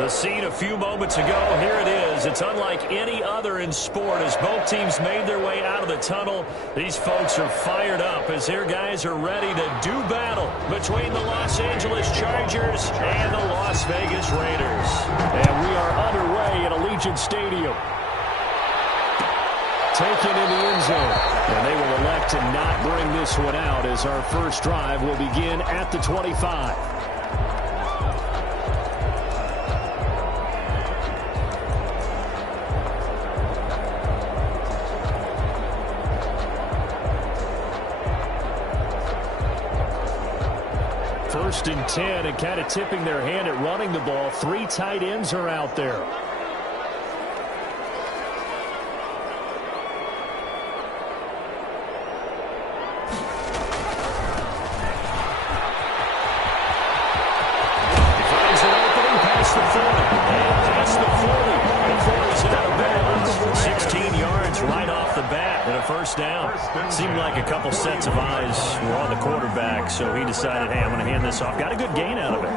The scene a few moments ago, here it is. It's unlike any other in sport as both teams made their way out of the tunnel. These folks are fired up as their guys are ready to do battle between the Los Angeles Chargers and the Las Vegas Raiders. And we are underway at Allegiant Stadium. Taken in the end zone. And they will elect to not bring this one out as our first drive will begin at the 25. First and 10, and kind of tipping their hand at running the ball. 3 tight ends are out there. He finds an opening past the 40. And past the 40 before he's out of bounds. 16 yards right off the bat and a first down. Seemed like a couple sets of eyes were on the quarterback, so he decided, hey, I'm going to hand this off. Got a good gain out of it.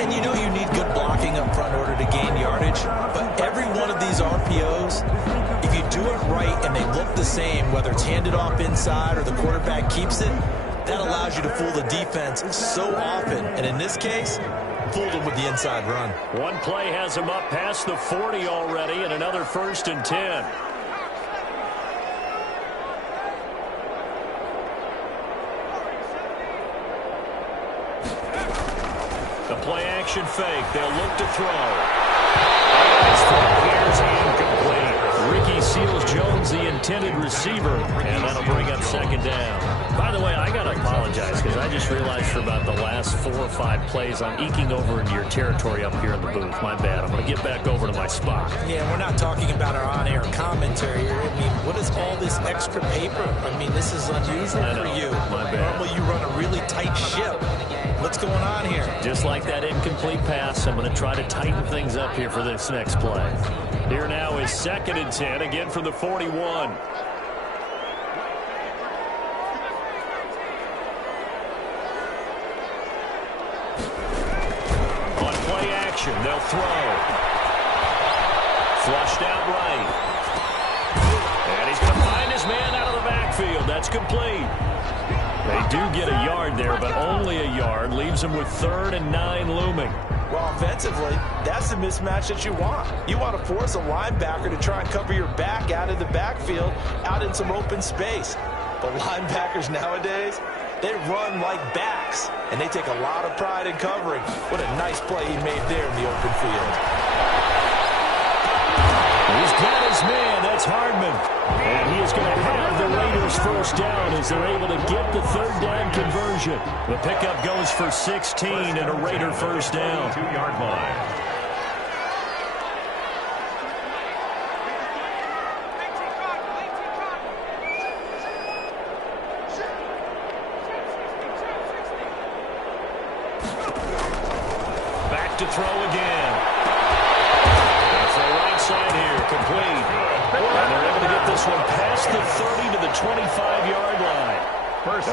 And you know you need good blocking up front in order to gain yardage, but every one of these RPOs, if you do it right and they look the same, whether it's handed off inside or the quarterback keeps it, that allows you to fool the defense so often. And in this case, fooled them with the inside run. One play has him up past the 40 already, and another first and 10. The play-action fake. They'll look to throw. And his throw here is incomplete. Ricky Seals-Jones, the intended receiver, and that'll bring up second down. By the way, I got to apologize because I just realized for about the last 4 or 5 plays I'm eking over into your territory up here in the booth. My bad. I'm going to get back over to my spot. Yeah, we're not talking about our on-air commentary here. I mean, what is all this extra paper? I mean, this is unusual for you. My bad. Normally you run a really tight ship. What's going on here? Just like that incomplete pass, I'm going to try to tighten things up here for this next play. Here now is second and 10, again from the 41. On play action, they'll throw. Flushed out right. And he's going to find his man out of the backfield. That's complete. They do get a yard there, but only a yard. Leaves them with 3rd and 9 looming. Well, offensively, that's the mismatch that you want. You want to force a linebacker to try and cover your back out of the backfield, out in some open space. But linebackers nowadays, they run like backs, and they take a lot of pride in covering. What a nice play he made there in the open field. He's got his man. That's Hardman. And he is going to have the Raiders first down as they're able to get the 3rd down conversion. The pickup goes for 16 and a Raider first down. 2-yard line. Back to throw again. That's the right side here, complete. And they're able to get this one past the 30 to the 25-yard line.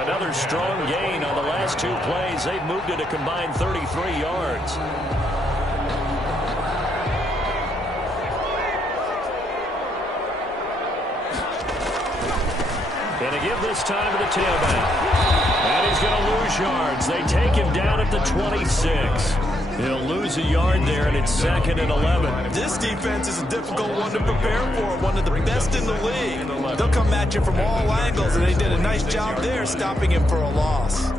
Another strong gain on the last 2 plays. They've moved it a combined 33 yards. And a give this time to the tailback. And he's going to lose yards. They take him down at the 26. He'll lose a yard there, and it's 2nd and 11. This defense is a difficult one to prepare for, one of the best in the league. They'll come at you from all angles, and they did a nice job there stopping him for a loss.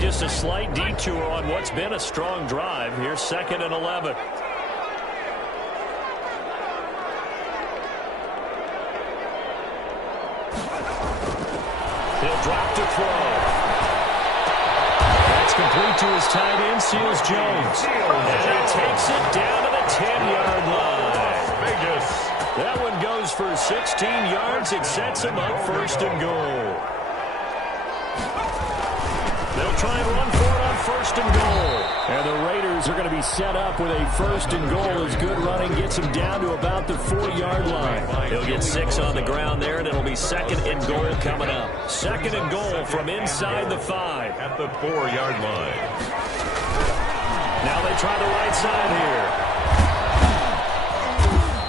Just a slight detour on what's been a strong drive. Here's 2nd and 11. He'll drop to throw. That's complete to his tight end, Seals-Jones. And he takes it down to the 10-yard line. Vegas. That one goes for 16 yards. It sets him up 1st and goal. They'll try and run for it on first and goal. And the Raiders are going to be set up with a first and goal as good running gets them down to about the 4-yard line. He'll get 6 on the ground there, and it'll be second and goal coming up. Second and goal from inside the 5. At the 4-yard line. Now they try the right side here.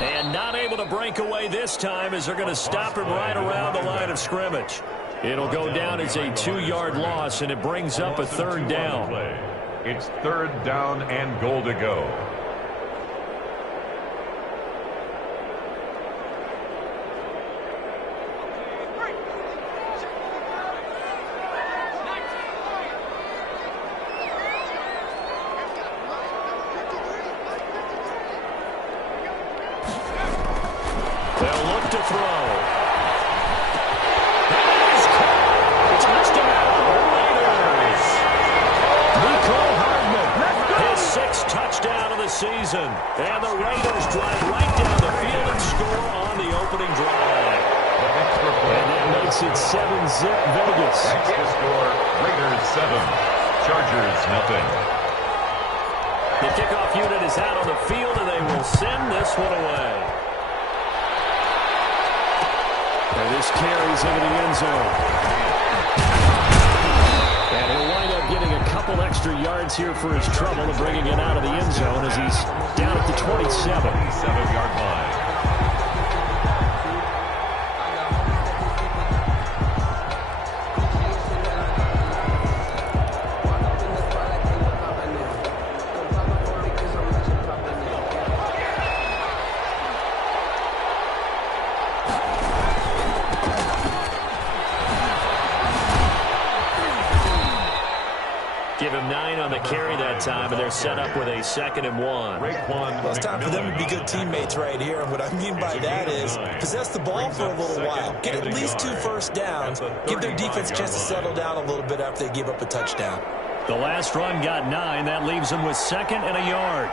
And not able to break away this time as they're going to stop him right around the line of scrimmage. It'll go down as a 2-yard loss, and it brings up a third down. It's third down and goal to go. They'll look to throw. Touchdown of the season. And the Raiders drive right down the field and score on the opening drive. And that makes it 7-zip Vegas. That's the score. Raiders 7. Chargers nothing. The kickoff unit is out on the field, and they will send this one away. And this carries into the end zone. And he'll wind up getting a couple extra yards here for his trouble of bringing it out of the end zone as he's down at the 27. 27-yard line. Give him 9 on the carry that time, and they're set up with a 2nd and 1. Well, it's time for them to be good teammates right here, and what I mean by that is possess the ball for a little while. Get at least 2 first downs. Give their defense a chance to settle down a little bit after they give up a touchdown. The last run got 9. That leaves them with 2nd and a yard.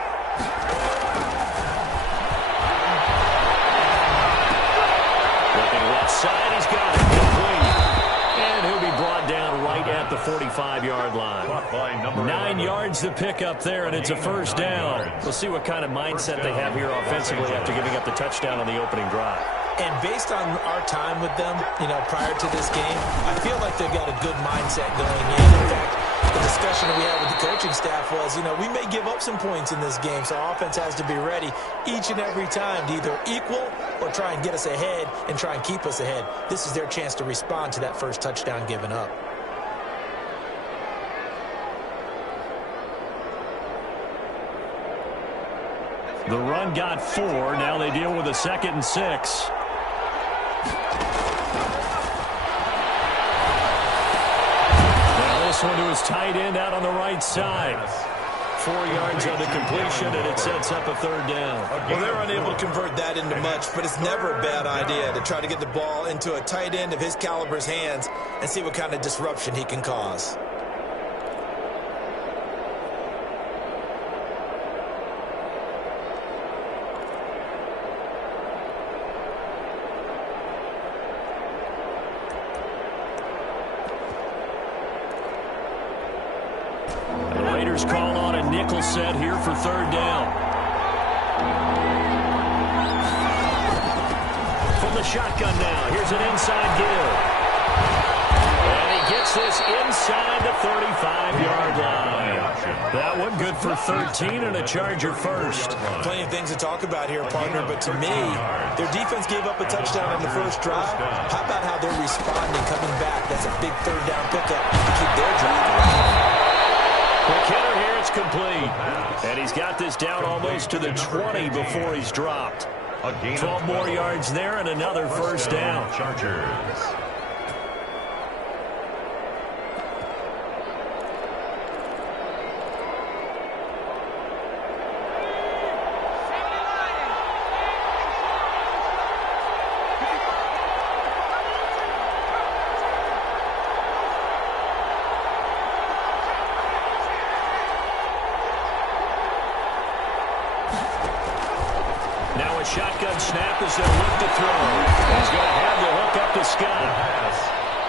Looking left side, he's got it. Complete. And he'll be brought down right at the 45-yard line. 9 yards to pick up there, and it's a first down. We'll see what kind of mindset they have here offensively after giving up the touchdown on the opening drive. And based on our time with them, prior to this game, I feel like they've got a good mindset going in. In fact, the discussion that we had with the coaching staff was, we may give up some points in this game, so our offense has to be ready each and every time to either equal or try and get us ahead and try and keep us ahead. This is their chance to respond to that first touchdown given up. The run got 4. Now they deal with a 2nd and 6. Now this one to his tight end out on the right side. 4 yards on the completion, and it sets up a third down. Well, they're unable to convert that into much, but it's never a bad idea to try to get the ball into a tight end of his caliber's hands and see what kind of disruption he can cause. Call on a nickel set here for third down. From the shotgun now, here's an inside give. And he gets this inside the 35-yard line. That one good for 13 and a Charger first. Plenty of things to talk about here, partner, but to me, their defense gave up a touchdown on the first drive. How about how they're responding, coming back? That's a big third down pickup to keep their drive alive. Quick hitter here, it's complete. And he's got this down almost to the 20 before he's dropped. 12 more yards there and another first down. Chargers. Now a shotgun snap as they'll look to throw. He's going to have the hook up to Scott.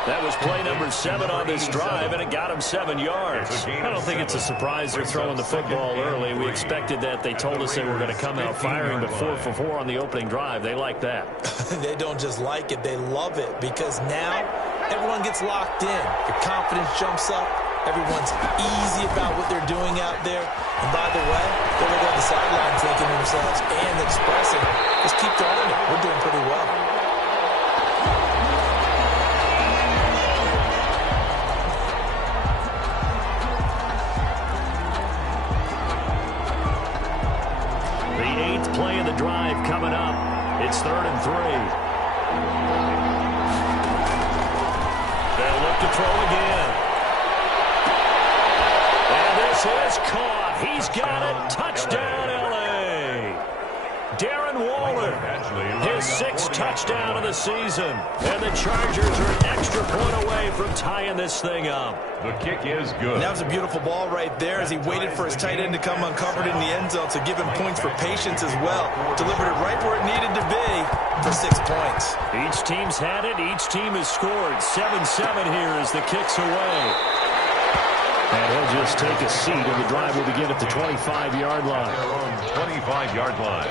That was play number 7 on this drive, and it got him 7 yards. I don't think it's a surprise they're throwing the football early. We expected that. They told us they were going to come out firing, but 4 for 4 on the opening drive. They like that. They don't just like it, they love it, because now everyone gets locked in. Your confidence jumps up. Everyone's easy about what they're doing out there. And by the way, they're looking at the sideline thinking to themselves and expressing, just keep throwing it. We're doing pretty well. The 8th play of the drive coming up. It's 3rd and 3. They'll look to throw again. And this is caught. He's got it. Touchdown, L.A. Darren Waller, his 6th touchdown of the season. And the Chargers are an extra point away from tying this thing up. The kick is good. And that was a beautiful ball right there as he waited for his tight end to come uncovered in the end zone to give him points for patience as well. Delivered it right where it needed to be for 6 points. Each team's had it. Each team has scored. 7-7 here as the kick's away. And he'll just take a seat, and the drive will begin at the 25-yard line. 25-yard line.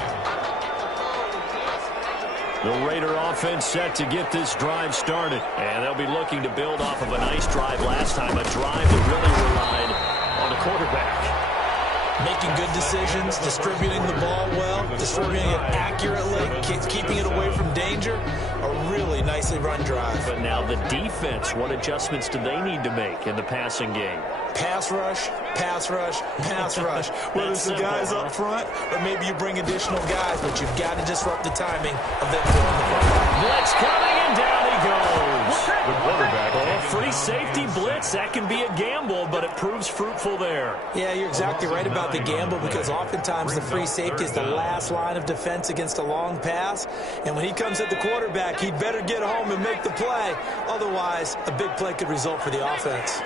The Raider offense set to get this drive started. And they'll be looking to build off of a nice drive last time, a drive that really relied on the quarterback. Making good decisions, distributing the ball well, distributing it accurately, keeping it away from danger. A really nicely run drive. But now the defense, what adjustments do they need to make in the passing game? Pass rush, pass rush, pass rush. Whether it's the guys up front or maybe you bring additional guys, but you've got to disrupt the timing of them throwing the ball. Blitz coming, and down he goes. The quarterback. Oh, free safety blitz. That can be a gamble, but it proves fruitful there. Yeah, you're exactly right about the gamble, because oftentimes the free safety is the last line of defense against a long pass. And when he comes at the quarterback, he'd better get home and make the play. Otherwise, a big play could result for the offense.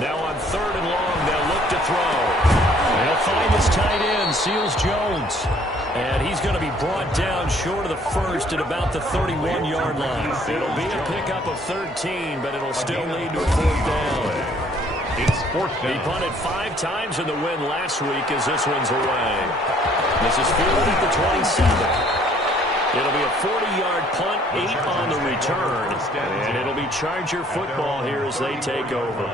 Now on 3rd and long, they'll look to throw. They'll find his tight end, Seals Jones. And he's going to be brought down short of the first at about the 31-yard line. It'll be a pickup of 13, but it'll still lead to a 4th down. It's 4th down. He punted 5 times in the win last week as this one's away. This is fielded at the 27. It'll be a 40-yard punt, 8 on the return. And it'll be Charger football here as they take over.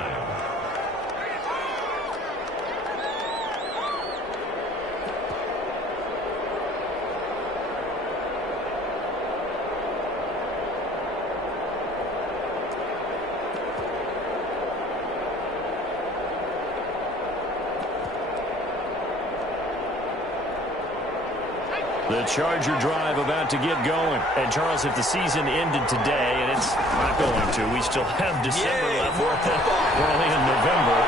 The Charger drive about to get going. And, Charles, if the season ended today, and it's not going to, we still have December left. We're only in November.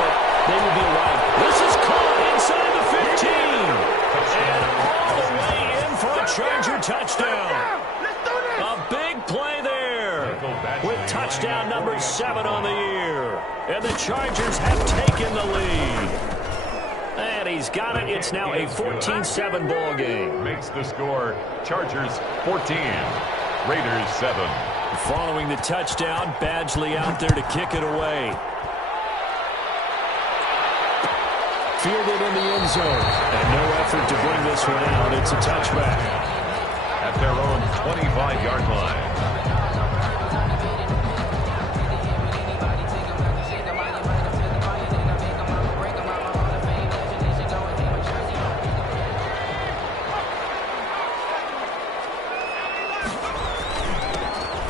But they will be alive. This is caught inside the 15. And all the way in for a Charger touchdown. A big play there with touchdown number 7 on the year. And the Chargers have taken the lead. And he's got it. It's now a 14-7 ball game. Makes the score Chargers 14, Raiders 7. Following the touchdown, Badgley out there to kick it away. Fielded in the end zone. And no effort to bring this one out. It's a touchback. At their own 25-yard line.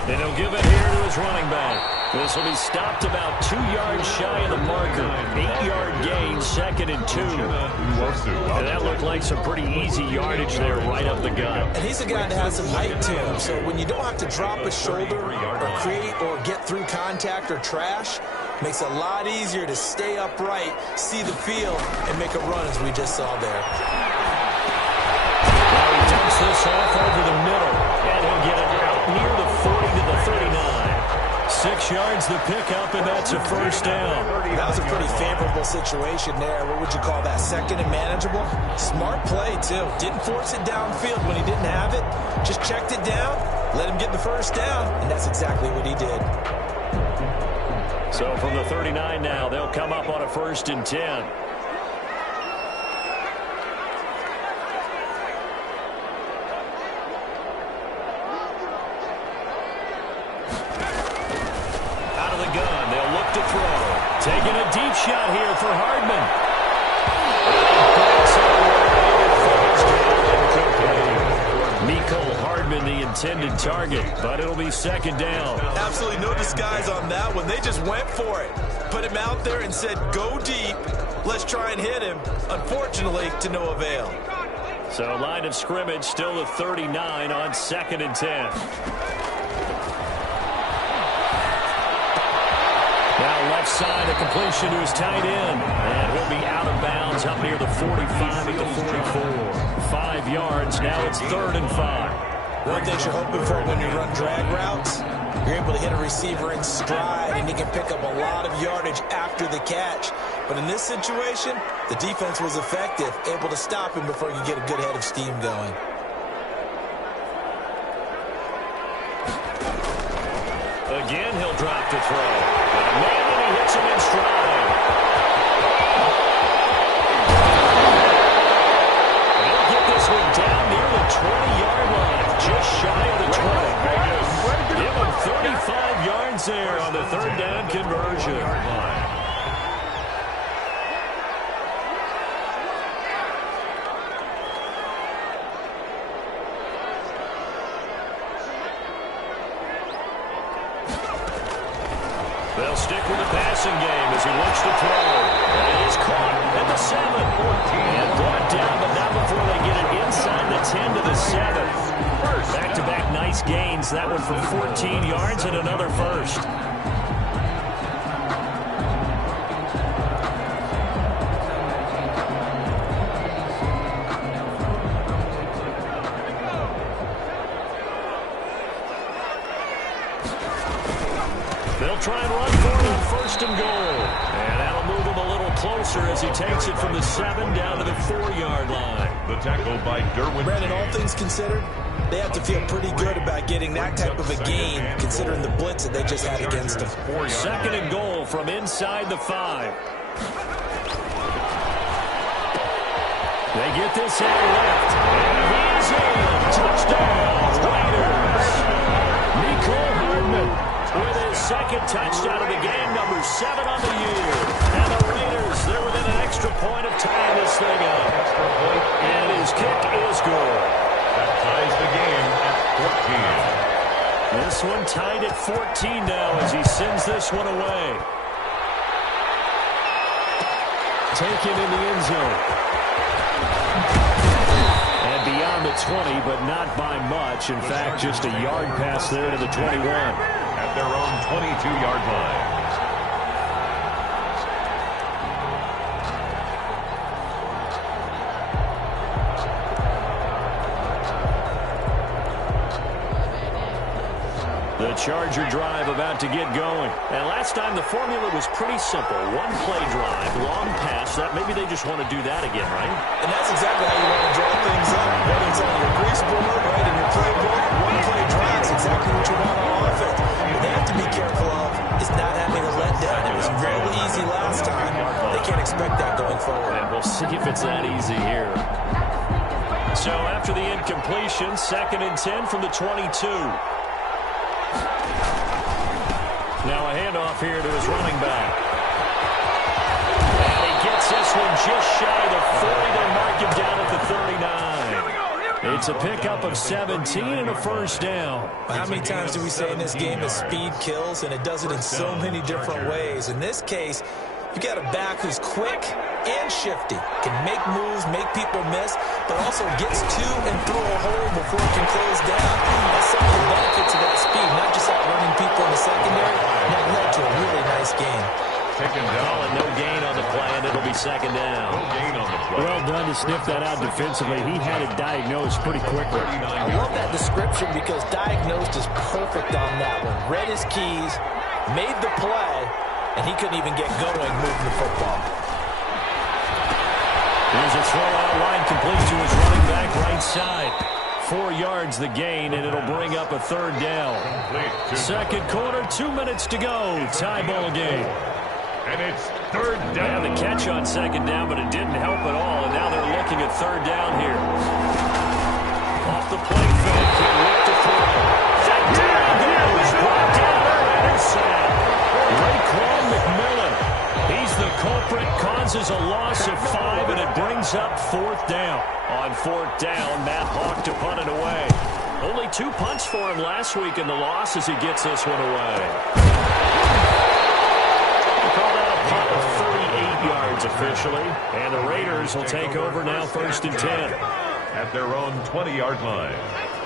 And he'll give it here to his running back. This will be stopped about 2 yards shy of the marker. 8-yard gain, 2nd and 2. And that looked like some pretty easy yardage there right up the gut. And he's a guy that has some height to him, so when you don't have to drop a shoulder or create or get through contact or trash, makes it a lot easier to stay upright, see the field, and make a run as we just saw there. Now he dumps this off over the middle, and he'll get it out near the 40 to the 39. 6 6 yards the pickup, and that's a first down. That was a pretty favorable situation there. What would you call that? Second and manageable? Smart play, too. Didn't force it downfield when he didn't have it. Just checked it down, let him get the first down, and that's exactly what he did. So from the 39 now, they'll come up on a 1st and 10. Taking a deep shot here for Hardman. Mecole Hardman, the intended target, but it'll be 2nd down. Absolutely no disguise on that one. They just went for it. Put him out there and said, go deep. Let's try and hit him. Unfortunately, to no avail. So line of scrimmage still the 39 on 2nd and 10. Now left side, a completion to his tight end. And he'll be out of bounds up near the 45 at the 44. 5 yards, now it's 3rd and 5. One thing you're hoping for when you run drag routes, you're able to hit a receiver in stride, and he can pick up a lot of yardage after the catch. But in this situation, the defense was effective, able to stop him before you get a good head of steam going. Again, he'll drop to throw. Man, and he hits him in stride. He'll get this one down near the 20-yard line, just shy of the 20. Give him 35 yards there on the 3rd down conversion. They'll stick with the passing game as he looks to throw. And it is caught at the 7. And brought down, but not before they get it inside the 10 to the 7. Back-to-back nice gains. That one for 14 yards and another first. They'll try and run for it on 1st and goal. And that'll move him a little closer as he takes it from the 7 down to the 4-yard line. The tackle by Derwin. Brandon, all things considered, they have to feel pretty good about getting that type of a gain, considering the blitz that they just had against them. 2nd and goal from inside the 5. They get this out left. And he's in. Touchdown, Raiders. Mecole Hardman with his 2nd touchdown of the game, number 7 on the year. And the Raiders, they're within an extra point of tying this thing up. And his kick is good. That ties the game at 14. This one tied at 14 now as he sends this one away. Taken in the end zone. And beyond the 20, but not by much. In fact, just a yard pass there to the 21. At their own 22-yard line. The Charger drive about to get going. And last time the formula was pretty simple. One play drive, long pass. That maybe they just want to do that again, right? And that's exactly how you want to draw things up. Whether it's on your grease board, right, in your playbook, one play drive is exactly what you want on offense. What they have to be careful of is not having a letdown. It was fairly easy last time. They can't expect that going forward. And we'll see if it's that easy here. So after the incompletion, 2nd and 10 from the 22. Now a handoff here to his running back. And he gets this one just shy of the 40. They mark him down at the 39. It's a pickup of 17 and a first down. How many times do we say in this game that speed kills, and it does it in so many different ways? In this case, you got a back who's quick and shifty, can make moves, make people miss, but also gets to and through a hole before it can close down. That's some of the benefits of that speed, not just outrunning people in the secondary. That led to a really nice game. Taken down. No gain on the play, and it'll be 2nd down. No gain on the play. Well done to sniff that out defensively. He had it diagnosed pretty quickly. I love that description because diagnosed is perfect on that one. Read his keys, made the play, and he couldn't even get going moving the football. Here's a throw out line complete to his running back right side. 4 yards the gain, and it'll bring up a third down. Second quarter, 2 minutes to go. Tie ball game. And it's third down. They had the catch on second down, but it didn't help at all, and now they're looking at third down here. Off the play fake, he looked to throw. That down goes. Brought down or intercept. Raekwon McMillan. He's the culprit, causes a loss of 5, and it brings up fourth down. On fourth down, Matt Hawk to punt it away. Only 2 punts for him last week in the loss as he gets this one away. They call that a punt of 38 yards officially, and the Raiders will take over now first and 10. At their own 20-yard line.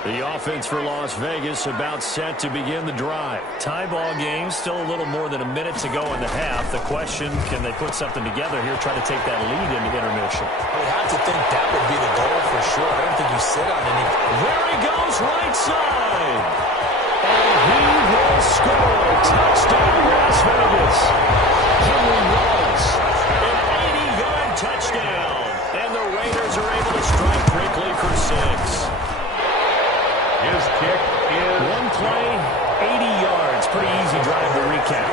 The offense for Las Vegas about set to begin the drive. Tie ball game, still a little more than a minute to go in the half. The question, can they put something together here, try to take that lead into intermission? We have to think that would be the goal for sure. I don't think you sit on any. There he goes, right side. And he will score. Touchdown, Las Vegas. Henry Ruggs, an 80-yard touchdown. And the Raiders are able to strike quickly for 6. His kick is one play, 80 yards. Pretty easy drive to recap.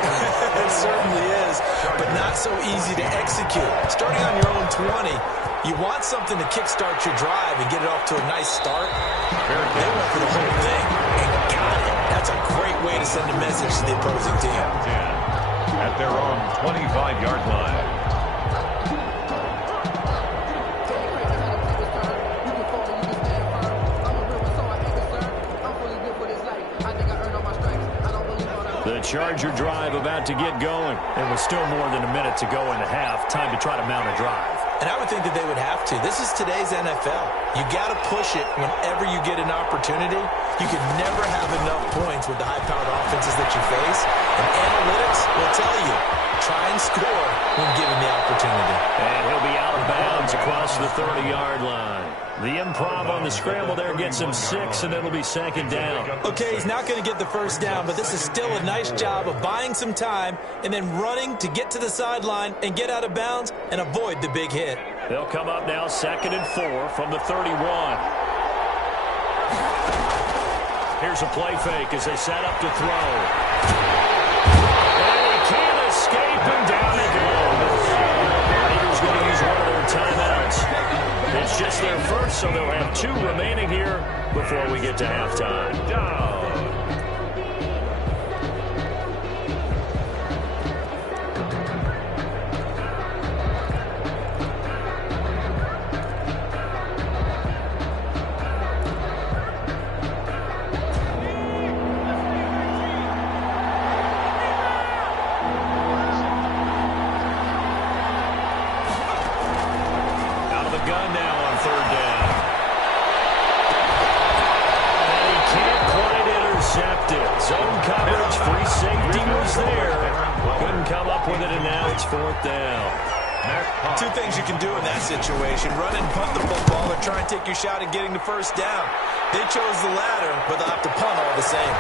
It certainly is, but not so easy to execute. Starting on your own 20, you want something to kickstart your drive and get it off to a nice start. They went for the whole thing and got it. That's a great way to send a message to the opposing team. At their own 25-yard line. The Charger drive about to get going. There was still more than a minute to go in the half. Time to try to mount a drive. And I would think that they would have to. This is today's NFL. You got to push it whenever you get an opportunity. You can never have enough points with the high-powered offenses that you face. And analytics will tell you, try and score when given the opportunity. And he'll be out of bounds across the 30-yard line. The improv on the scramble there gets him 6, and it'll be second down. Okay, he's not going to get the first down, but this is still a nice job of buying some time and then running to get to the sideline and get out of bounds and avoid the big hit. They'll come up now second and 4 from the 31. Here's a play fake as they set up to throw. And he can't escape, and down he goes. Raiders going to use one of their timeouts. It's just their first, so they'll have 2 remaining here before we get to halftime. Down. Gun now on third down. And he can't quite intercept it. Zone coverage, free safety was there. Couldn't come up with it, and now it's fourth down. 2 things you can do in that situation. Run and punt the football or try and take your shot at getting the first down. They chose the latter, but they'll have to punt all the same.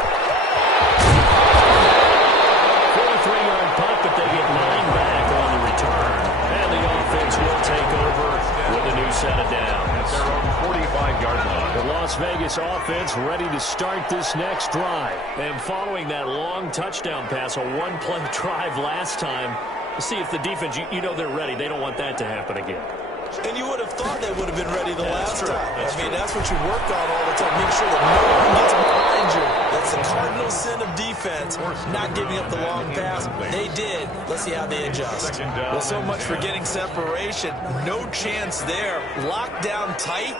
43-yard punt, but they get 9 back on the return. And the offense will take over with a new set of downs. Their own 45-yard line. The Las Vegas offense ready to start this next drive. And following that long touchdown pass, a one-play drive last time, see if the defense, you know they're ready. They don't want that to happen again. And you would have thought they would have been ready the last time. I mean, that's what you work on all the time. Make sure that no one gets behind you. That's the cardinal sin of defense, not giving up the long pass. They did. Let's see how they adjust. Well, so much for getting separation. No chance there. Locked down tight,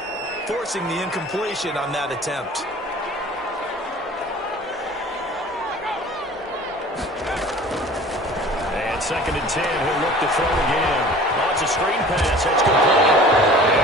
forcing the incompletion on that attempt. And second 2nd and 10. He'll look to throw again. Oh, it's a screen pass. That's complete.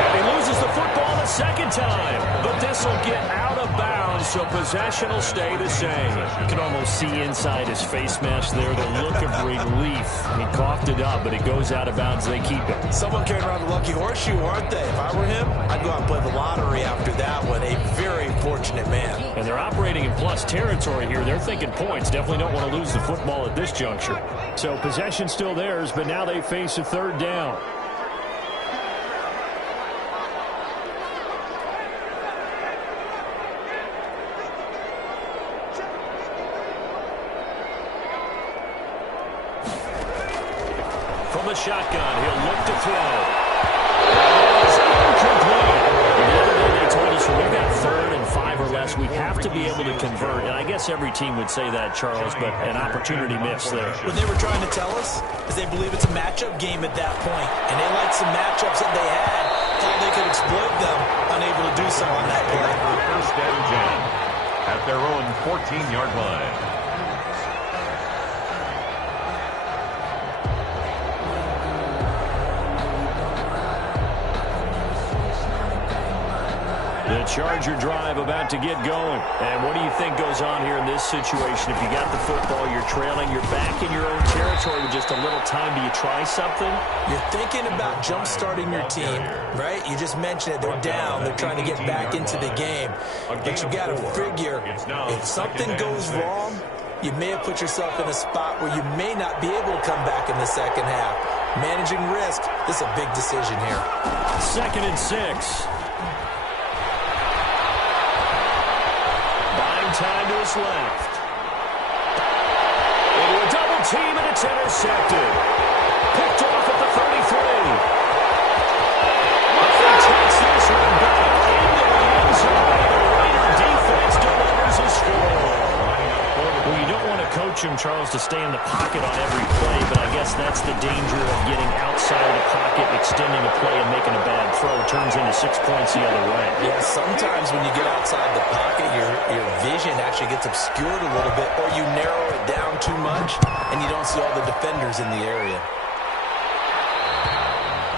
And he loses the football the second time. But this will get out of bounds, so possession will stay the same. You can almost see inside his face mask there the look of relief. He coughed it up, but it goes out of bounds. They keep it. Someone carrying around the lucky horseshoe, aren't they? If I were him, I'd go out and play the lottery after that one. A very fortunate man. And they're operating in plus territory here. They're thinking points. Definitely don't want to lose the football at this juncture. So possession still theirs, but now they face a 3rd down. From the shotgun, he'll look to throw. It's incomplete. The other day they told us when we've got 3rd and 5 or less, we have to be able to convert. And I guess every team would say that, Charles, but an opportunity missed there. What they were trying to tell us is they believe it's a matchup game at that point, and they liked some matchups that they had, thought they could exploit them, unable to do so on that play. 1st and 10 at their own 14-yard line. The Charger drive about to get going. And what do you think goes on here in this situation? If you got the football, you're trailing, you're back in your own territory with just a little time. Do you try something? You're thinking about jump-starting your team, right? You just mentioned it. They're down. They're trying to get back into the game. But you got to figure, if something goes wrong, you may have put yourself in a spot where you may not be able to come back in the second half. Managing risk, this is a big decision here. 2nd and 6. Time to his left. Into a double team, and it's intercepted. Picked off at the 33. He takes this one back into the end zone. The Raider defense delivers a score. Well, you don't want to coach him, Charles, to stay in the pocket on every play, but I guess that's the danger of getting outside of the pocket, extending a play, and making a bad throw. Turns into 6 points the other way. Yeah, sometimes when you get outside the pocket, your vision actually gets obscured a little bit, or you narrow it down too much, and you don't see all the defenders in the area.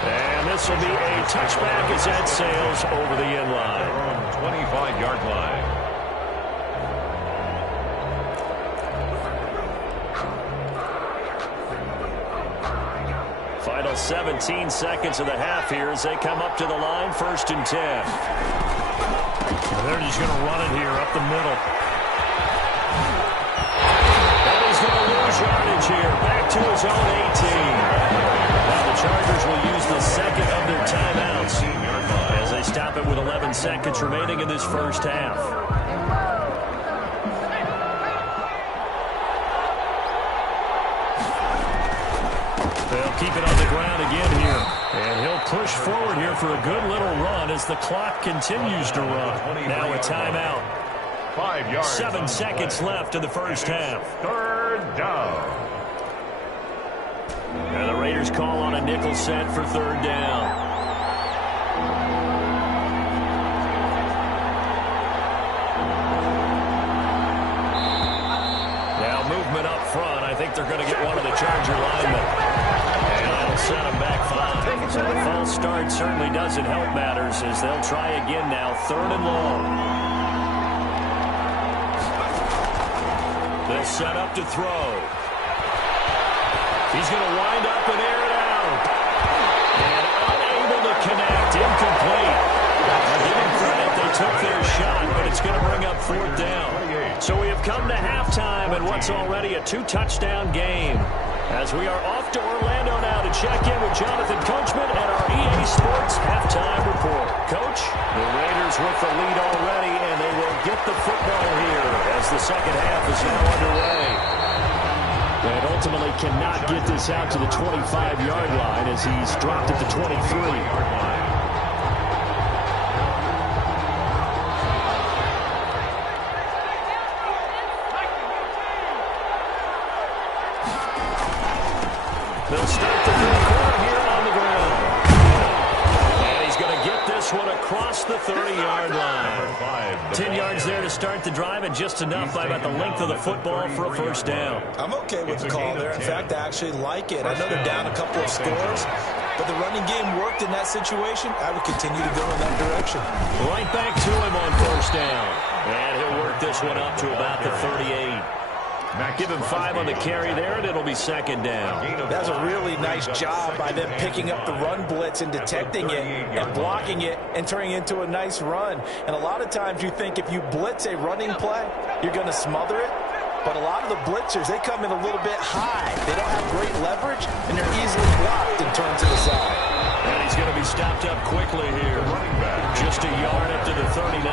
And this will be a touchback as that sails over the end line. 25-yard line. Final 17 seconds of the half here as they come up to the line, 1st and 10. They're just going to run it here up the middle. And he's going to lose yardage here, back to his own 18. Now the Chargers will use the second of their timeouts as they stop it with 11 seconds remaining in this first half. They'll keep it on the ground again here. And he'll push forward here for a good little run as the clock continues to run. Now a timeout. 5 yards. 7 seconds left in the first half. 3rd down. And the Raiders call on a nickel set for 3rd down. Now movement up front. I think they're going to get one of the Charger linemen. Set him back 5. So the false start certainly doesn't help matters as they'll try again now, 3rd and long. They'll set up to throw. He's going to wind up and air it out. And unable to connect, incomplete. I'll give him credit, they took their shot, but it's going to bring up 4th down. So we have come to halftime in what's already a 2-touchdown game. As we are off to Orlando now to check in with Jonathan Coachman and our EA Sports halftime report. Coach, the Raiders with the lead already, and they will get the football here as the second half is now underway. And ultimately cannot get this out to the 25-yard line as he's dropped at the 23-yard line. They'll start the third quarter here on the ground. And he's going to get this this one across the 30-yard line. 10 yards there to start the drive, and just enough by about the length of the football for a first down. I'm okay with the call there. In fact, I actually like it. I know they're down a couple of scores, but the running game worked in that situation. I would continue to go in that direction. Right back to him on first down. And he'll work this one up to about the 38. Give him 5 on the carry there, and it'll be second down. That's a really nice job by them picking up the run blitz and detecting it and blocking it and turning it into a nice run. And a lot of times you think if you blitz a running play, you're going to smother it. But a lot of the blitzers, they come in a little bit high. They don't have great leverage, and they're easily blocked and turned to the side. And he's going to be stopped up quickly here. Just a yard up to the 39.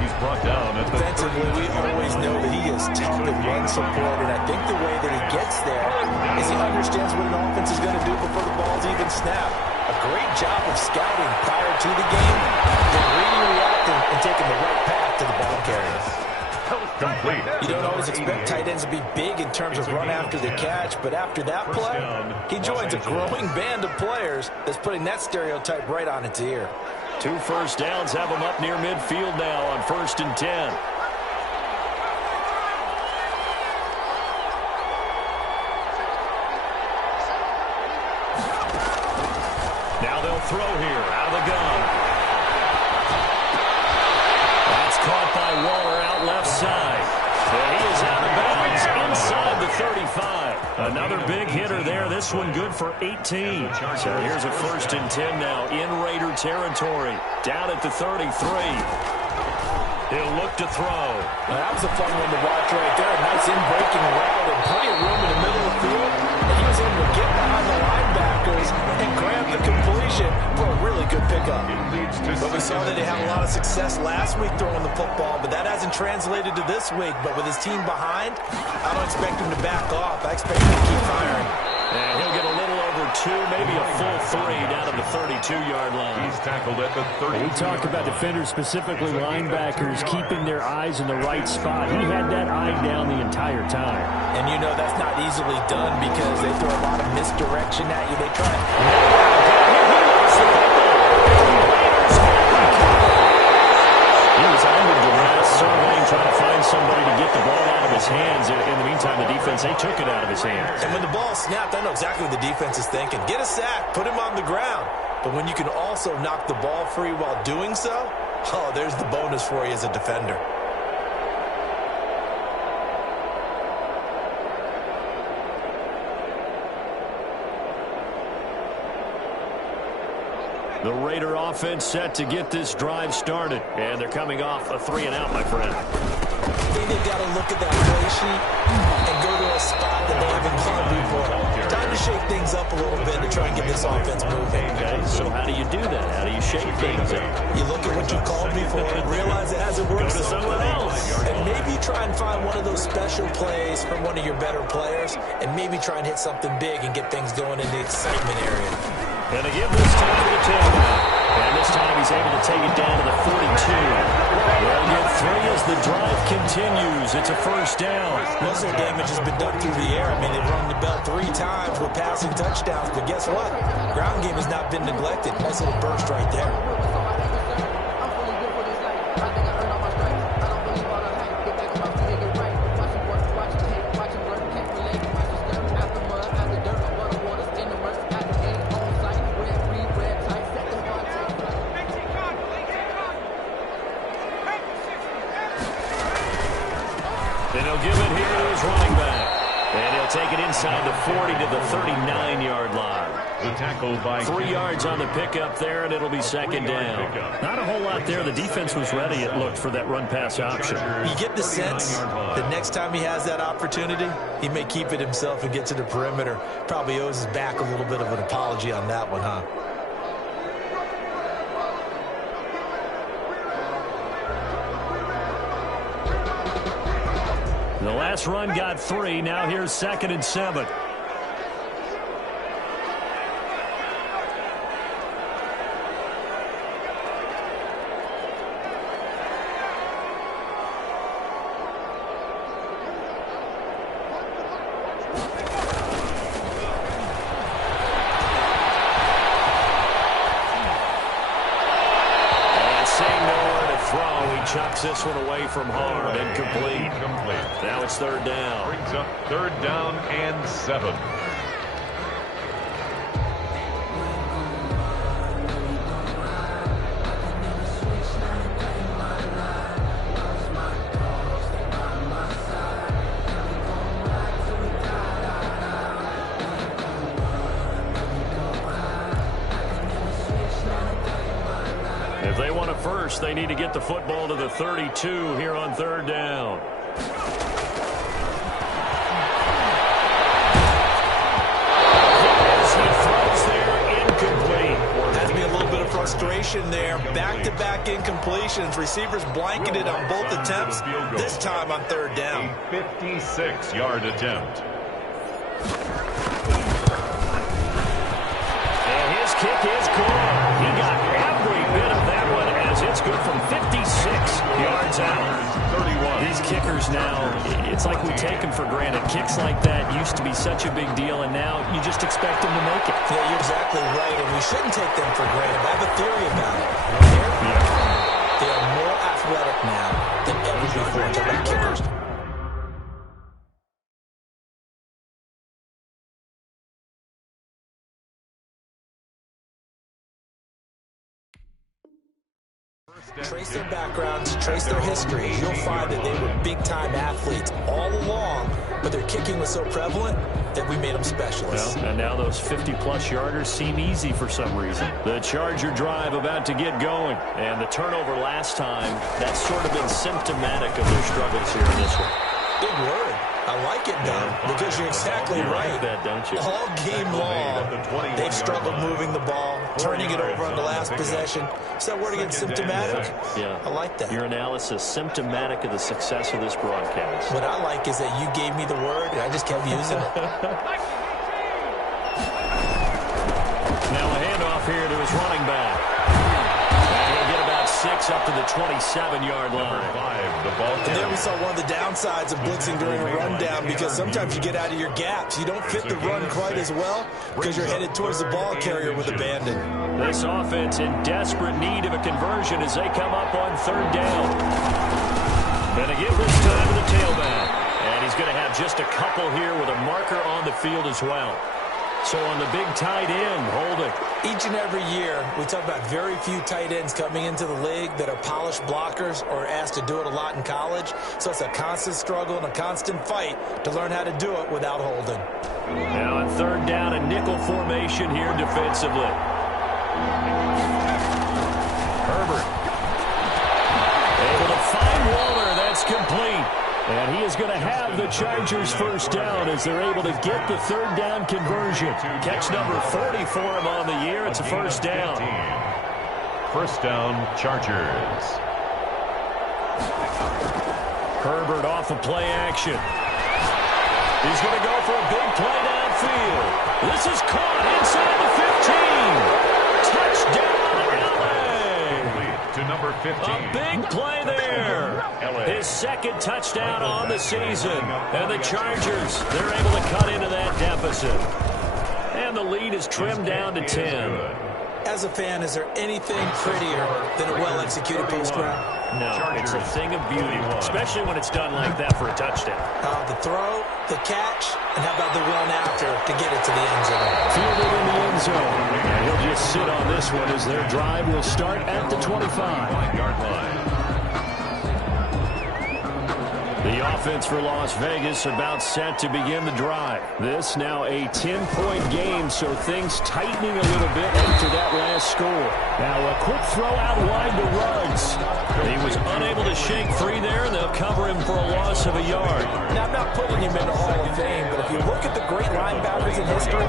He's brought down at the Defensively, we always know that he is tough in run support, and I think the way that he gets there is he understands what an offense is going to do before the ball's even snapped. A great job of scouting prior to the game, then reading, reacting, and taking the right path to the ball carrier. complete. You don't always expect tight ends to be big in terms of run after the catch, but after that play, he joins a growing band of players that's putting that stereotype right on its ear. 2 first downs have him up near midfield now on 1st and 10. Now they'll throw here out of the gun. That's caught by Waller out left side. And he is out of bounds inside the 35. Another big hitter there. This one good for 18. So here's a 1st and 10 now in Raider territory. Down at the 33. He'll look to throw. Now, that was a fun one to watch right there. A nice in-breaking route and plenty of room in the middle of the field. And he was able to get behind the linebackers and grab the completion for a really good pickup. But we saw that he had a lot of success last week throwing the football, but that hasn't translated to this week. But with his team behind, I don't expect him to back off. I expect him to keep firing. And he'll get a little over 2, maybe a full 3 down to the 32-yard line. He's tackled at the 30. We talk about defenders, specifically linebackers, keeping their eyes in the right spot. He had that eye down the entire time. And you know that's not easily done because they throw a lot of misdirection at you. They try. He was under duress, surveying, trying to find somebody to get the ball out of his hands. In the meantime, the defense, they took it out of his hands. And when the ball snapped, I know exactly what the defense is thinking. Get a sack, put him on the ground. But when you can also knock the ball free while doing so, oh, there's the bonus for you as a defender. The Raider offense set to get this drive started. And they're coming off a 3-and-out, my friend. I think they've got to look at that play sheet and go to a spot that they haven't called before. Time to shake things up a little bit to try and get this offense moving. Okay, so how do you do that? How do you shake things up? You look at what you called before and realize it hasn't worked so well. And maybe try and find one of those special plays from one of your better players and maybe try and hit something big and get things going in the excitement area. And they give this time to the tailback. And this time he's able to take it down to the 42. They'll get 3 as the drive continues. It's a first down. Most of the damage has been done through the air. I mean, they've rung the bell 3 times with passing touchdowns. But guess what? Ground game has not been neglected. Nice little burst right there. And he'll give it here to his running back. And he'll take it inside the 40 to the 39-yard line. The tackle by 3 yards on the pickup there, and it'll be second down. Not a whole lot there. The defense was ready, it looked, for that run-pass option. You get the sense that next time he has that opportunity, he may keep it himself and get to the perimeter. Probably owes his back a little bit of an apology on that one, huh? The last run got 3. Now here's 2nd and 7. chucks this one away from harm. Incomplete. Now it's third down. Brings up third down and 7. If they want a first, they need to get the football to the 32 here on third down. As he throws there, incomplete. Has to be a little bit of frustration there. Back-to-back incompletions. Receivers blanketed on both attempts, this time on third down. A 56-yard attempt. And his kick is good. He got every bit of that one as it's good from 56 yards out. 31. These kickers now, it's like we take them for granted. Kicks like that used to be such a big deal, and now you just expect them to make it. Yeah, you're exactly right, and we shouldn't take them for granted. I have a theory about it. They are more athletic now than ever before. Talk about kickers. Trace their backgrounds, trace their histories. You'll find that they were big-time athletes all along, but their kicking was so prevalent that we made them specialists. Well, and now those 50-plus yarders seem easy for some reason. The Charger drive about to get going, and the turnover last time, that's sort of been symptomatic of their struggles here in this one. Big word. I like it, Don, because you're exactly right. Like that, don't you? All game long, they've struggled moving the ball, turning it over on the last possession. Is that word again, symptomatic? Yeah. I like that. Your analysis, symptomatic of the success of this broadcast. What I like is that you gave me the word, and I just kept using it. Now a handoff here to his running back. He'll get about 6 up to the 27-yard line. And there we saw one of the downsides of blitzing during a rundown, because sometimes you get out of your gaps. You don't fit the run quite as well because you're headed towards the ball carrier with abandon. This offense in desperate need of a conversion as they come up on third down. Gonna give this time to the tailback. And he's going to have just a couple here with a marker on the field as well. So on the big tight end, holding. Each and every year, we talk about very few tight ends coming into the league that are polished blockers or asked to do it a lot in college. So it's a constant struggle and a constant fight to learn how to do it without holding. Now on third down, a nickel formation here defensively. Herbert. Able to find Waller. That's complete. And he is going to have the Chargers first down as they're able to get the third down conversion. Catch number 40 for him on the year. It's a first down. First down, Chargers. Herbert off of play action. He's going to go for a big play downfield. This is caught inside the 15. Touchdown, LA. To number 15. A big play there. His second touchdown on the season. And the Chargers, they're able to cut into that deficit. And the lead is trimmed down to 10. As a fan, is there anything prettier than a well-executed post route? No, it's a thing of beauty, especially when it's done like that for a touchdown. The throw, the catch, and how about the run after to get it to the end zone? Fielded in the end zone. And he'll just sit on this one as their drive will start at the 25-yard line. The offense for Las Vegas about set to begin the drive. This now a 10-point game, so things tightening a little bit after that last score. Now a quick throw out wide to Ruggs. He was unable to shake free there, and they'll cover him for a loss of a yard. Now, I'm not putting him in the Hall of Fame, but if you look at the great linebackers in history,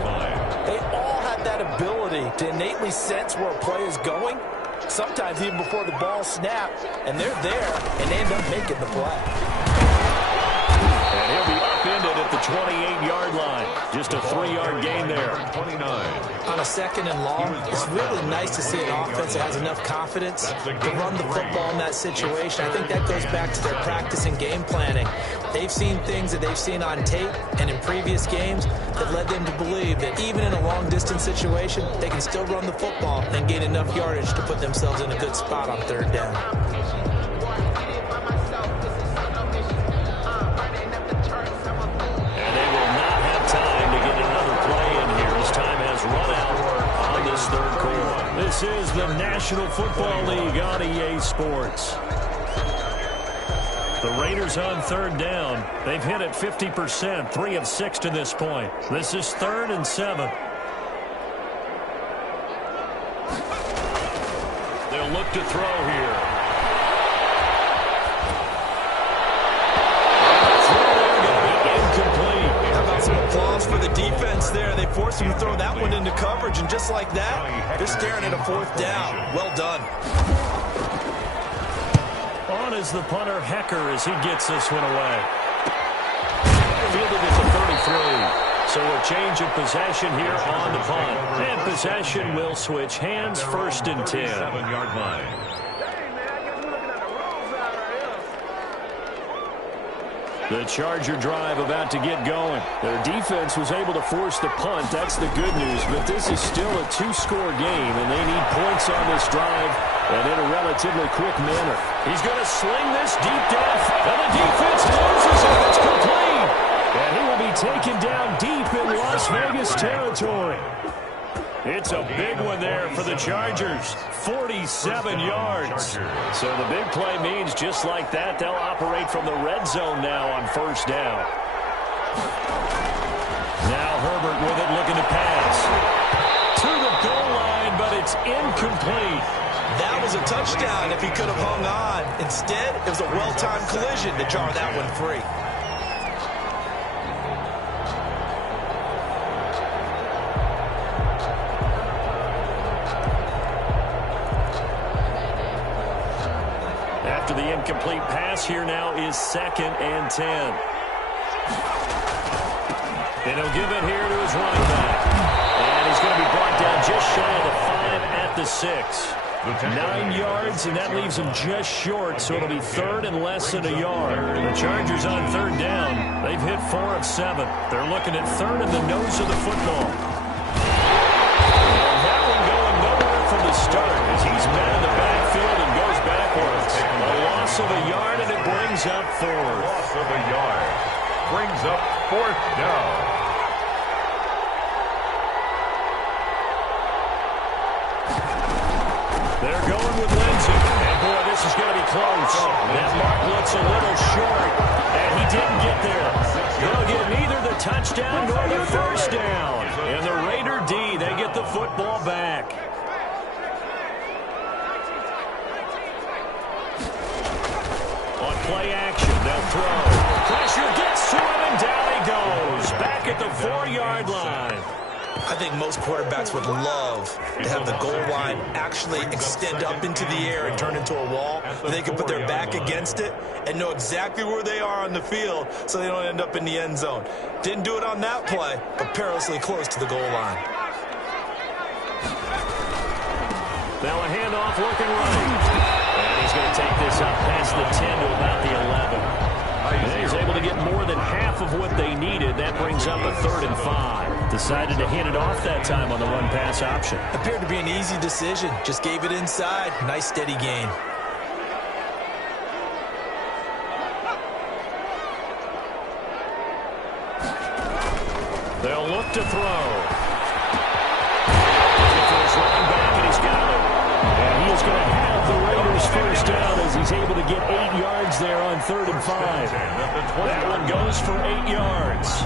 they all had that ability to innately sense where a play is going, sometimes even before the ball snapped, and they're there, and they end up making the play. And he'll be upended at the 28-yard line. Just a 3-yard gain there. 29. On a second and long, it's really nice to see an offense that has enough confidence to run the football in that situation. I think that goes back to their practice and game planning. They've seen things that they've seen on tape and in previous games that led them to believe that even in a long-distance situation, they can still run the football and gain enough yardage to put themselves in a good spot on third down. This is the National Football League on EA Sports. The Raiders on third down. They've hit it 50%, 3 of 6 to this point. This is 3rd and 7. They'll look to throw here. How about some applause for the defense there? They forced him to throw that one into coverage, and just like that, they're staring at a 4th down. Well done. On is the punter, Hecker, as he gets this one away. Fielded at the 33. So a change of possession here on the punt. And possession will switch hands, 1st and 10. 7-yard line. The Charger drive about to get going. Their defense was able to force the punt. That's the good news. But this is still a 2-score game, and they need points on this drive and in a relatively quick manner. He's going to sling this deep down, and the defense closes it. It's complete. And he will be taken down deep in Las Vegas territory. It's a big one there for the Chargers. 47 yards. So the big play means just like that, they'll operate from the red zone now on 1st down. Now Herbert with it, looking to pass. To the goal line, but it's incomplete. That was a touchdown if he could have hung on. Instead, it was a well-timed collision to jar that one free. After the incomplete pass, here now is 2nd and 10. And he'll give it here to his running back. And he's going to be brought down just shy of the 5 at the 6. 9 yards, and that leaves him just short, so it'll be 3rd and less than a yard. The Chargers on 3rd down. They've hit 4 of 7. They're looking at 3rd in the nose of the football. And that one going nowhere from the start as he's met in the backfield and goes backwards. A loss of a yard, and it brings up 4th. Loss of a yard. Brings up 4th down. They're going with Lindsey. And, boy, this is going to be close. That mark looks a little short, and he didn't get there. They'll get neither the touchdown nor the 1st down. And the Raider D, they get the football back. On play action, they'll throw. Pressure gets to him, and down he goes. Back at the 4-yard line. I think most quarterbacks would love to have the goal line actually extend up into the air and turn into a wall. They can put their back against it and know exactly where they are on the field so they don't end up in the end zone. Didn't do it on that play, but perilously close to the goal line. Now a handoff looking right. And he's going to take this up past the 10 to about the 11. And he's able to get more than half of what they needed. That brings up a 3rd and 5. Decided to hand it off that time on the run-pass option. Appeared to be an easy decision. Just gave it inside. Nice steady gain. They'll look to throw. For his running back, and he's got it. And he is going to have the Raiders 1st down as he's able to get 8 yards there on 3rd and 5. That one goes for 8 yards.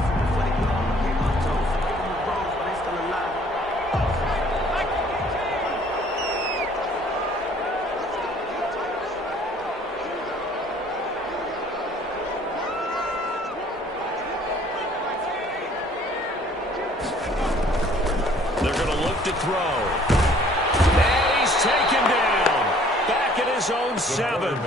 They're going to look to throw. And he's taken down. Back at his own 7.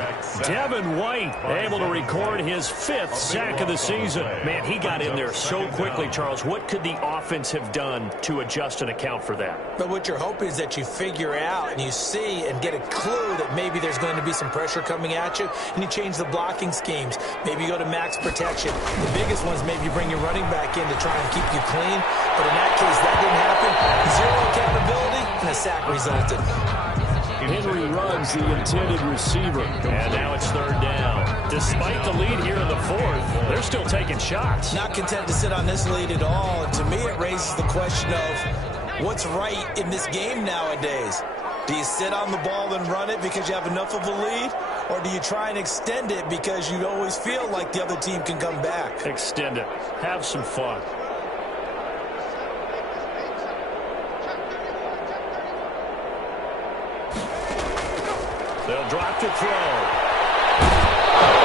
Devin White able to record his 5th sack of the season. Man, he got in there so quickly, Charles. What could the offense have done to adjust and account for that? But what you're hoping is that you figure out and you see and get a clue that maybe there's going to be some pressure coming at you, and you change the blocking schemes. Maybe you go to max protection. The biggest ones, maybe you bring your running back in to try and keep you clean. But in that case, that didn't happen. 0 accountability, and a sack resulted. Henry runs the intended receiver. And now it's 3rd down. Despite the lead here in the 4th, they're still taking shots. Not content to sit on this lead at all. And to me, it raises the question of what's right in this game nowadays. Do you sit on the ball and run it because you have enough of a lead? Or do you try and extend it because you always feel like the other team can come back? Extend it. Have some fun. They'll drop to throw.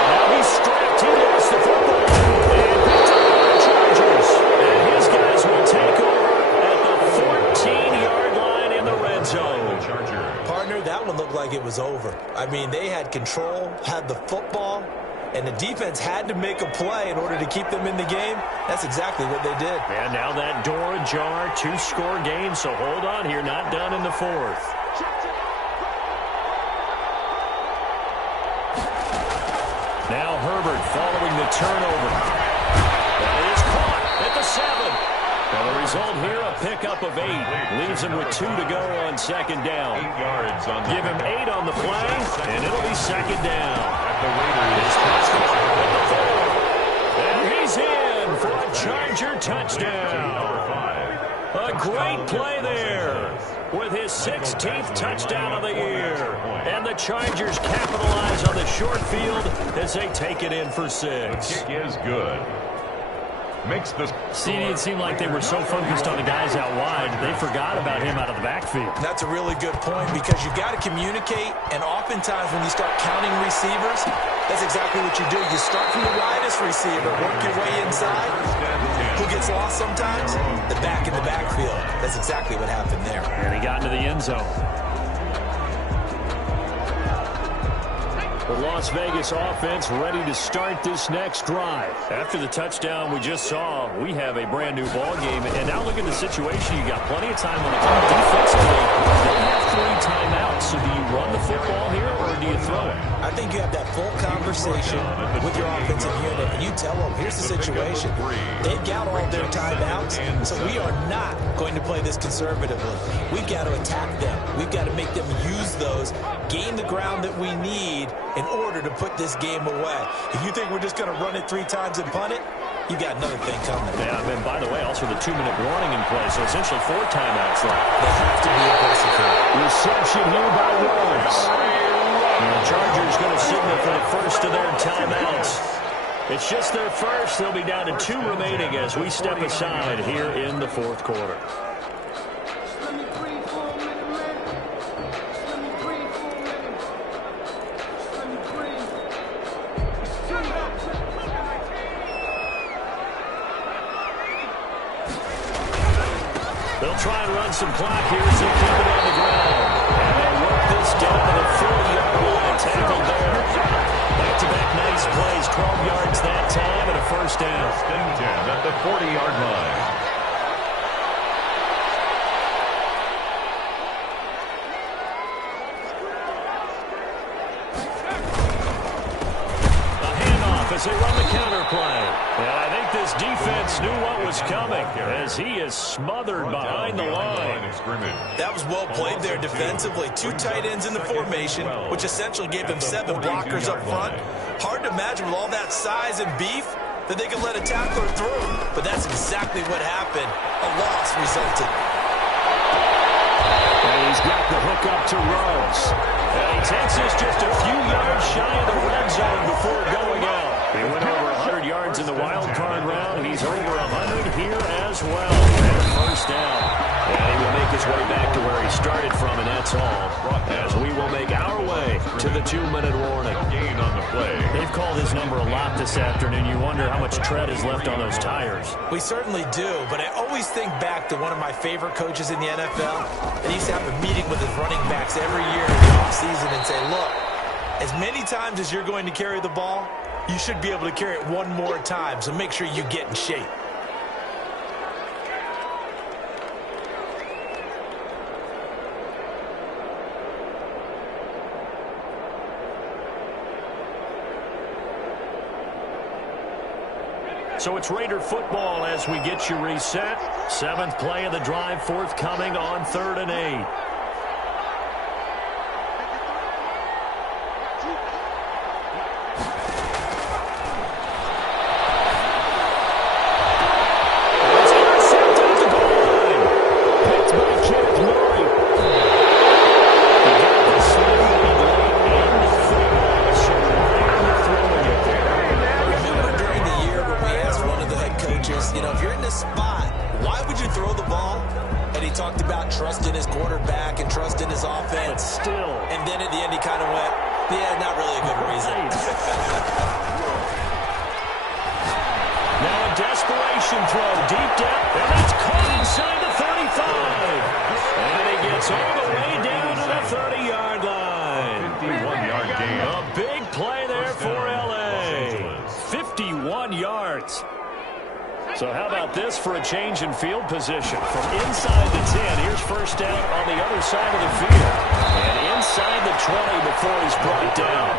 Now he's strapped. He lost the football. And picked up by the Chargers. And his guys will take over at the 14-yard line in the red zone. Partner, that one looked like it was over. I mean, they had control, had the football, and the defense had to make a play in order to keep them in the game. That's exactly what they did. And now that door ajar, 2-score game, so hold on here, not done in the fourth. Now Herbert following the turnover. That is caught at the 7. And the result here, a pickup of 8. Leaves him with 2 to go on second down. 8 yards on the Give him 8 on the play, and it'll be second down. At the Raiders. And he's in for a Charger touchdown. A great play there with his 16th touchdown of the year. And the Chargers capitalize on the short field as they take it in for 6. The kick is good. Makes the It seemed like they were so focused on the guys out wide, they forgot about him out of the backfield. That's a really good point because you've got to communicate, and oftentimes when you start counting receivers, that's exactly what you do. You start from the widest receiver, work your way inside. Who gets lost sometimes? The back in the backfield. That's exactly what happened there. And he got into the end zone. The Las Vegas offense ready to start this next drive. After the touchdown we just saw, we have a brand new ball game. And now look at the situation. You got plenty of time on the clock defensively. They have 3 timeouts. So do you run the football here or do you throw it? I think you have that full conversation with your offensive unit, and you tell them, here's the situation. They've got all their timeouts, so we are not going to play this conservatively. We've got to attack them. We've got to make them use those, gain the ground that we need in order to put this game away. If you think we're just going to run it 3 times and punt it, you got another thing coming. Yeah, and by the way, also the 2-minute warning in play, so essentially 4 timeouts left. They have to be aggressive here. Reception here by Rhodes. And the Chargers going to signal for the first of their timeouts. It's just their first. They'll be down to 2 remaining as we step aside here in the fourth quarter. They'll try and run some clock here, so keep it on the ground. And they work this down to the 40-yard line, tackled there. Back-to-back nice plays, 12 yards that time, and a first down. Stington at the 40-yard line. As they run the counter play. And I think this defense knew what was coming as he is smothered behind the line. That was well played there defensively. 2 tight ends in the formation, which essentially gave them 7 blockers up front. Hard to imagine with all that size and beef that they could let a tackler through. But that's exactly what happened. A loss resulted. And he's got the hook up to Rhodes. And he takes us just a few yards shy of the red zone before going out. He went over 100 yards in the wild card round. He's over 100 here as well. And a first down. And he will make his way back to where he started from, and that's all. As we will make our way to the 2-minute warning. Gain on the play. They've called his number a lot this afternoon. You wonder how much tread is left on those tires. We certainly do, but I always think back to one of my favorite coaches in the NFL. And he used to have a meeting with his running backs every year in the offseason and say, look, as many times as you're going to carry the ball, you should be able to carry it one more time, so make sure you get in shape. So it's Raider football as we get you reset. 7th play of the drive forthcoming on 3rd and 8. middle. And then at the end he kind of went, yeah, not really a good reason. Now a desperation throw deep down, and that's caught inside the 35. And he gets all the way down to the 30-yard line. 51-yard gain. A big play there for L.A. 51 yards. So how about this for a change in field position? From inside the 10, here's first down on the other side of the field. And inside the 20 before he's brought down.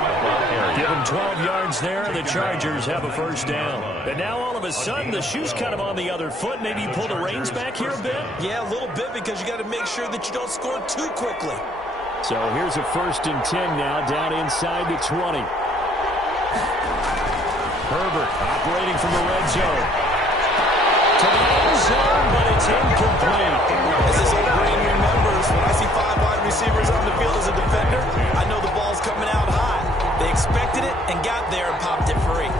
Give him 12 yards there, and the Chargers have a first down. And now all of a sudden, the shoe's kind of on the other foot. Maybe you pull the reins back here a bit? Yeah, a little bit, because you got to make sure that you don't score too quickly. So here's a 1st and 10 now, down inside the 20. Herbert operating from the red zone. To the end zone, but it's incomplete. As this old brain remembers, when I see 5 wide receivers on the field as a defender, I know the ball's coming out high. They expected it and got there and popped it free.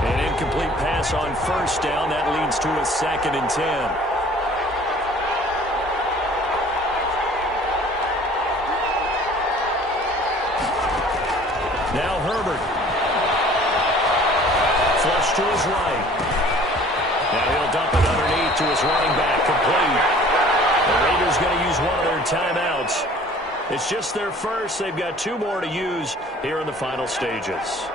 An incomplete pass on first down. That leads to a 2nd and 10. Now Herbert. Flush to his right. Now he'll dump it underneath to his running back, complete. The Raiders going to use one of their timeouts. It's just their first. They've got 2 more to use here in the final stages.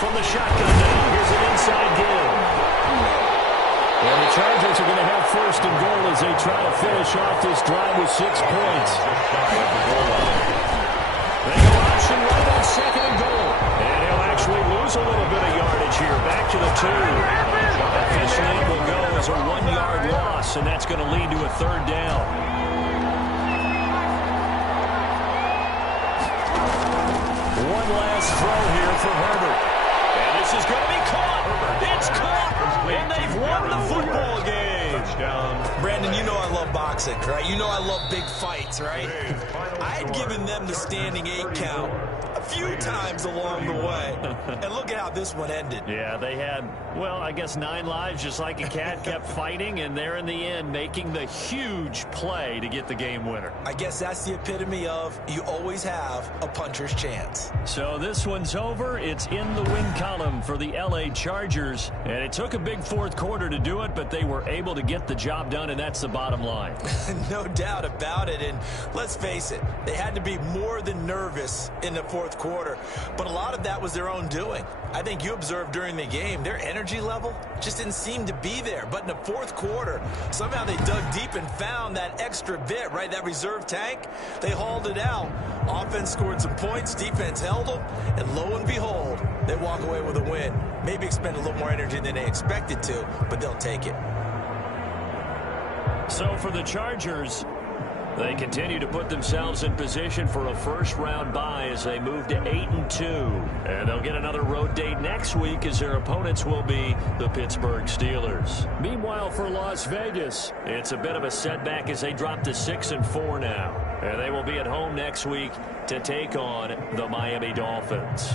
From the shotgun now, here's an inside give. And the Chargers are going to have 1st and goal as they try to finish off this drive with 6 points. They go option right on 2nd and goal. And he'll actually lose a little bit of yardage here. Back to the 2. Officially it will go as a 1-yard loss, and that's going to lead to a 3rd down. One last throw here for Herbert. And this is going to be caught. It's caught. And they've won the football game. Touchdown. Brandon, you know I love boxing, right? You know I love big fights, right? I had given them the standing 8 count a few times along the way. And look at how this one ended. Yeah, they had, well, I guess 9 lives, just like a cat, kept fighting, and they're in the end making the huge play to get the game winner. I guess that's the epitome of you always have a puncher's chance. So this one's over. It's in the win column for the L.A. Chargers. And it took a big 4th quarter to do it, but they were able to get the job done, and that's the bottom line. No doubt about it. And let's face it, they had to be more than nervous in the 4th quarter. But a lot of that was their own doing. I think you observed during the game, their energy level just didn't seem to be there. But in the 4th quarter, somehow they dug deep and found that extra bit, right? That reserve tank. They hauled it out. Offense scored some points. Defense held them. And lo and behold, they walk away with a win. Maybe expend a little more energy than they expected to, but they'll take it. So for the Chargers, they continue to put themselves in position for a first-round bye as they move to 8-2. And they'll get another road date next week as their opponents will be the Pittsburgh Steelers. Meanwhile, for Las Vegas, it's a bit of a setback as they drop to 6-4 now. And they will be at home next week to take on the Miami Dolphins.